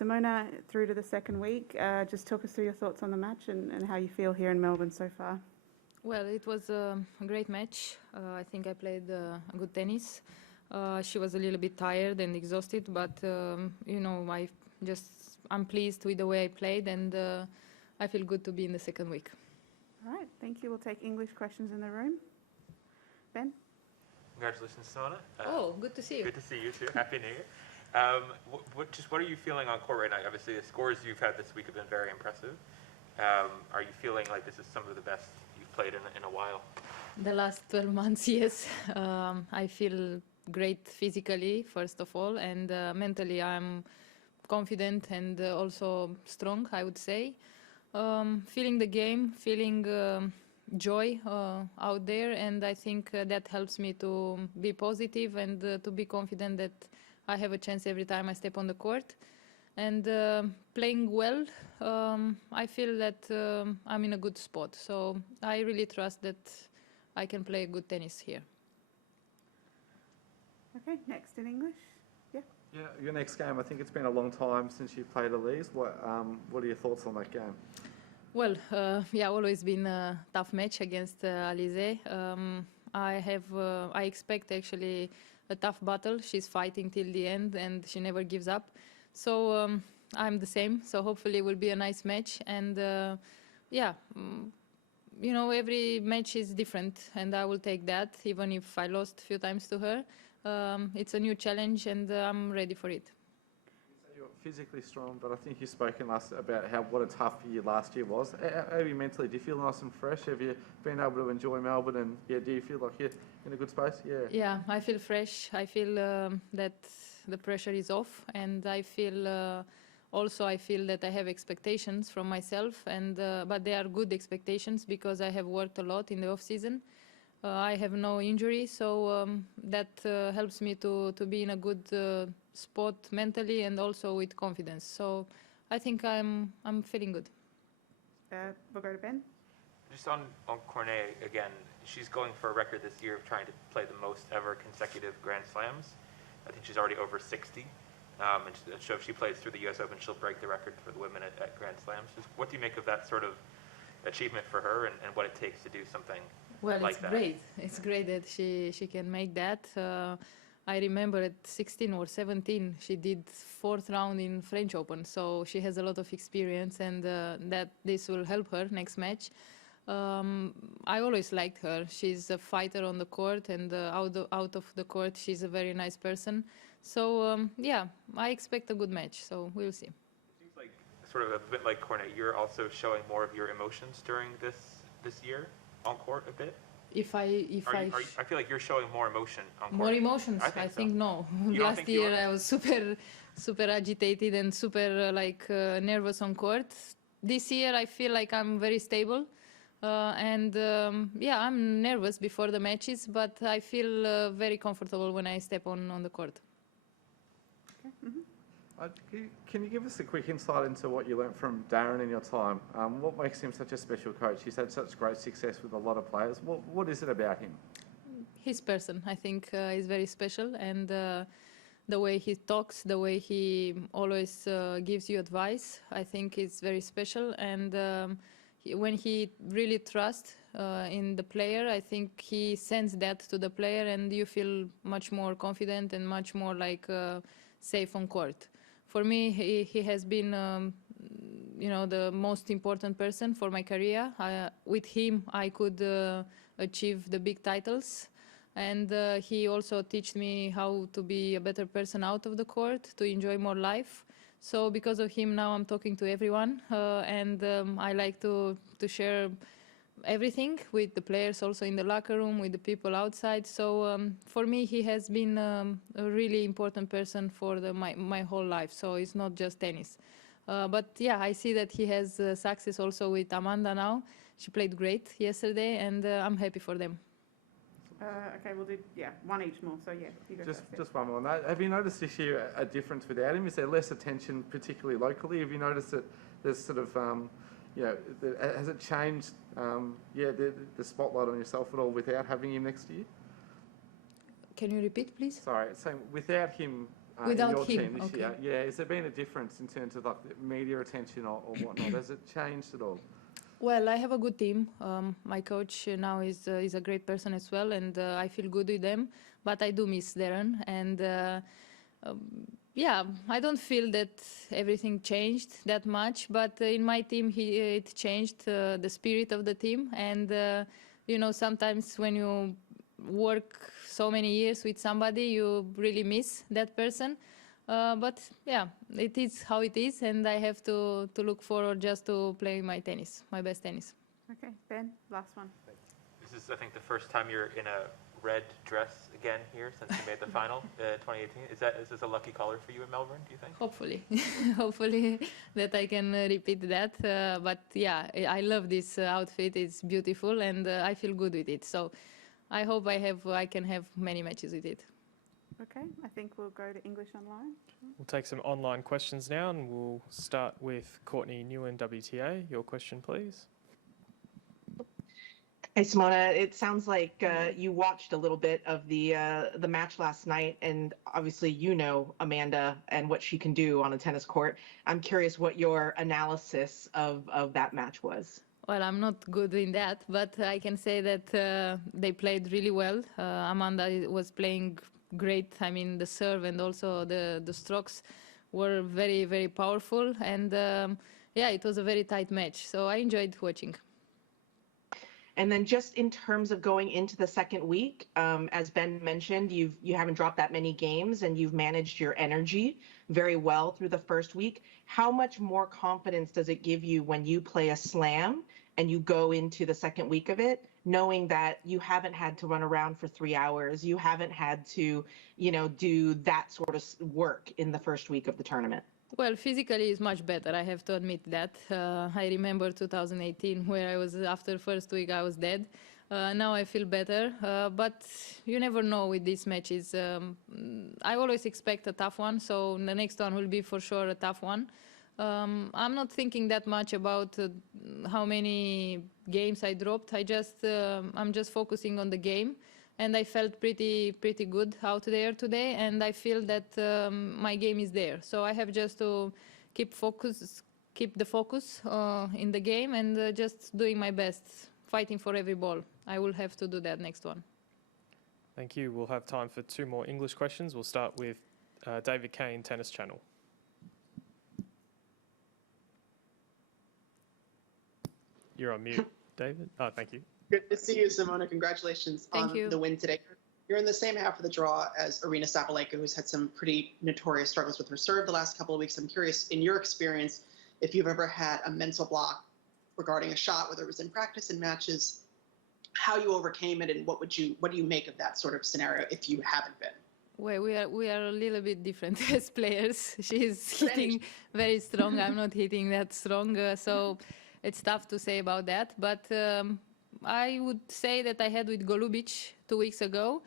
Simona, through to the second week. Just talk us through your thoughts on the match and how you feel here in Melbourne so far. Well, it was a great match. I think I played good tennis. She was a little bit tired and exhausted, but I'm pleased with the way I played, and I feel good to be in the second week. All right, thank you. We'll take English questions in the room. Ben? Congratulations, Simona. Good to see you. Good to see you too. Happy New Year. What are you feeling on court right now? Obviously, the scores you've had this week have been very impressive. Are you feeling like this is some of the best you've played in a while? The last 12 months, yes. I feel great physically, first of all, and mentally I'm confident and also strong, I would say. Feeling the game, feeling joy out there, and I think that helps me to be positive and to be confident that I have a chance every time I step on the court. And playing well, I feel that I'm in a good spot. So I really trust that I can play good tennis here. Okay, next in English. Yeah. Yeah, your next game, I think it's been a long time since you played Elise. What are your thoughts on that game? Well, always been a tough match against Alize. I expect actually a tough battle. She's fighting till the end and she never gives up. So I'm the same. So hopefully it will be a nice match. And every match is different and I will take that even if I lost a few times to her. It's a new challenge and I'm ready for it. You're physically strong, but I think you've spoken about what a tough year last year was. How are you mentally? Do you feel nice and fresh? Have you been able to enjoy Melbourne? And do you feel like you're in a good space? Yeah, I feel fresh. I feel that the pressure is off, and I feel that I have expectations from myself, and but they are good expectations because I have worked a lot in the off season. I have no injury, so that helps me to be in a good spot mentally and also with confidence. So I think I'm feeling good. We'll go to Ben. Just on Cornet again, she's going for a record this year of trying to play the most ever consecutive Grand Slams. I think she's already over 60. So if she plays through the U.S. Open, she'll break the record for the women at Grand Slams. Just what do you make of that sort of achievement for her and what it takes to do something like that? Great. It's great that she can make that. I remember at 16 or 17, she did 4th round in French Open. So she has a lot of experience and that this will help her next match. I always liked her. She's a fighter on the court and out of the court, she's a very nice person. So, I expect a good match. So we'll see. It seems like sort of a bit like Cornet, you're also showing more of your emotions during this year on court a bit. I feel like you're showing more emotion on court. More emotions? I think no. Last year I was super agitated and super nervous on court. This year I feel like I'm very stable. I'm nervous before the matches, but I feel very comfortable when I step on the court. Okay. Mm-hmm. Can you give us a quick insight into what you learnt from Darren in your time? What makes him such a special coach? He's had such great success with a lot of players. What is it about him? His person, I think, is very special, and the way he talks, the way he always gives you advice, I think is very special. And when he really trusts in the player, I think he sends that to the player, and you feel much more confident and much more safe on court. For me, he has been, the most important person for my career. With him, I could achieve the big titles. And he also taught me how to be a better person out of the court, to enjoy more life. So because of him, now I'm talking to everyone. And I like to share everything with the players, also in the locker room, with the people outside. So for me, he has been a really important person for my whole life. So it's not just tennis. I see that he has success also with Amanda now. She played great yesterday, and I'm happy for them. Okay, we'll do one each more. So you go first. Just one more on that. Have you noticed this year a difference without him? Is there less attention, particularly locally? Have you noticed that there's sort of has it changed? The spotlight on yourself at all without having him next to you? Can you repeat, please? Sorry, saying without him in Without your him, team this okay. year. Yeah, has there been a difference in terms of like the media attention or whatnot? Has it changed at all? Well, I have a good team. My coach now is a great person as well, and I feel good with them. But I do miss Darren, and yeah, I don't feel that everything changed that much. But in my team, it changed the spirit of the team, and you know, sometimes when you work so many years with somebody, you really miss that person. But yeah, it is how it is, and I have to look forward just to play my tennis, my best tennis. Okay, Ben, last one. This is, I think, the first time you're in a red dress again here since you made the final in 2018. Is this a lucky color for you in Melbourne, do you think? Hopefully, hopefully that I can repeat that. But yeah, I love this outfit. It's beautiful, and I feel good with it. So I hope I can have many matches with it. Okay, I think we'll go to English online. We'll take some online questions now, and we'll start with Courtney Newen, WTA. Your question, please. Hey, Simona, it sounds like you watched a little bit of the match last night, and obviously you know Amanda and what she can do on a tennis court. I'm curious what your analysis of that match was. Well, I'm not good in that, but I can say that they played really well. Amanda was playing great. I mean, the serve and also the strokes were very, very powerful. And yeah, it was a very tight match. So I enjoyed watching. And then just in terms of going into the second week, as Ben mentioned, you haven't dropped that many games and you've managed your energy very well through the first week. How much more confidence does it give you when you play a slam and you go into the second week of it, knowing that you haven't had to run around for 3 hours, you haven't had to, you know, do that sort of work in the first week of the tournament? Well, physically is much better. I have to admit that. I remember 2018 where I was, after first week, I was dead. Now I feel better, but you never know with these matches. I always expect a tough one, so the next one will be for sure a tough one. I'm not thinking that much about how many games I dropped. I'm just focusing on the game. And I felt pretty good out there today, and I feel that my game is there. So I have just to keep the focus in the game, and just doing my best, fighting for every ball. I will have to do that next one. Thank you. We'll have time for 2 more English questions. We'll start with David Cain, Tennis Channel. You're on mute, David. Oh, thank you. Good to see you, Simona. Congratulations on the win today. You're in the same half of the draw as Aryna Sabalenka, who's had some pretty notorious struggles with her serve the last couple of weeks. I'm curious, in your experience, if you've ever had a mental block regarding a shot, whether it was in practice and matches, how you overcame it, and what do you make of that sort of scenario if you haven't been? Well, we are a little bit different as players. She's hitting very strong. I'm not hitting that strong, so it's tough to say about that. But I would say that I had with Golubic 2 weeks ago,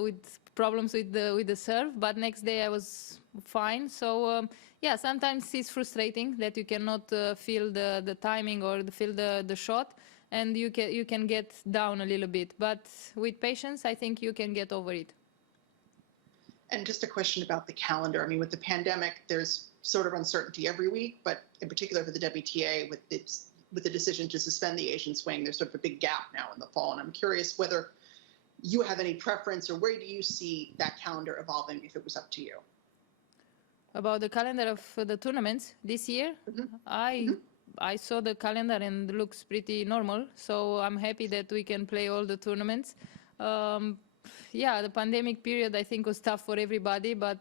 with problems with the serve, but next day I was fine. So yeah, sometimes it's frustrating that you cannot feel the timing or feel the shot, and you can get down a little bit. But with patience, I think you can get over it. And just a question about the calendar. I mean, with the pandemic, there's sort of uncertainty every week, but in particular for the WTA, with the decision to suspend the Asian swing, there's sort of a big gap now in the fall. And I'm curious whether you have any preference, or where do you see that calendar evolving if it was up to you? About the calendar of the tournaments this year, I saw the calendar and it looks pretty normal. So I'm happy that we can play all the tournaments. Yeah, the pandemic period I think was tough for everybody, but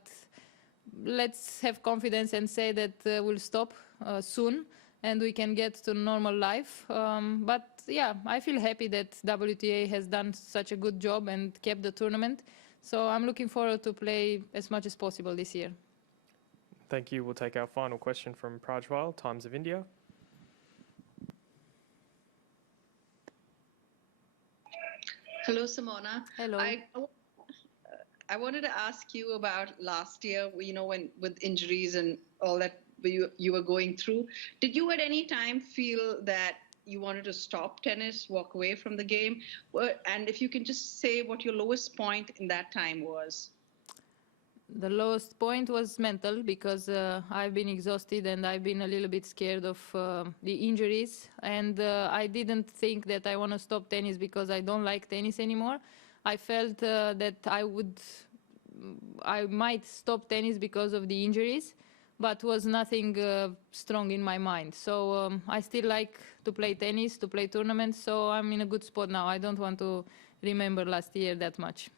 let's have confidence and say that we'll stop soon and we can get to normal life. But yeah, I feel happy that WTA has done such a good job and kept the tournament. So I'm looking forward to play as much as possible this year. Thank you. We'll take our final question from Prajwal, Times of India. Hello, Simona. Hello. I wanted to ask you about last year, you know, when with injuries and all that you were going through. Did you at any time feel that you wanted to stop tennis, walk away from the game? And if you can just say what your lowest point in that time was. The lowest point was mental because I've been exhausted and I've been a little bit scared of the injuries. And I didn't think that I want to stop tennis because I don't like tennis anymore. I felt that I might stop tennis because of the injuries, but was nothing strong in my mind. So I still like to play tennis, to play tournaments. So I'm in a good spot now. I don't want to remember last year that much.